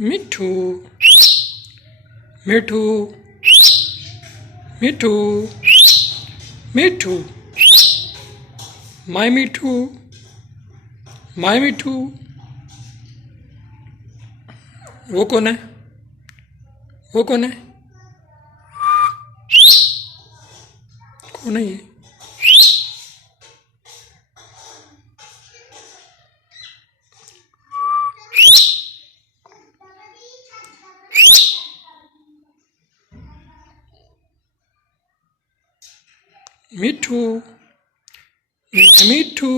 मिठू मिठू मिठू मिठू माय मिठू माय मिठू। वो कौन है? वो कौन है? कौन है ये? मिठू मिठू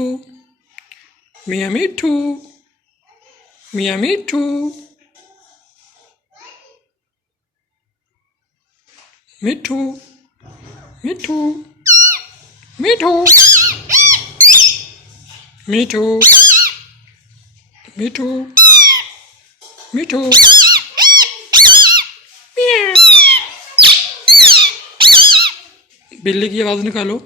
मिया मिठू मिया मिठू मिठू मिठू मिठू मिठू मिठू मिठू। बिल्ली की आवाज़ निकालो।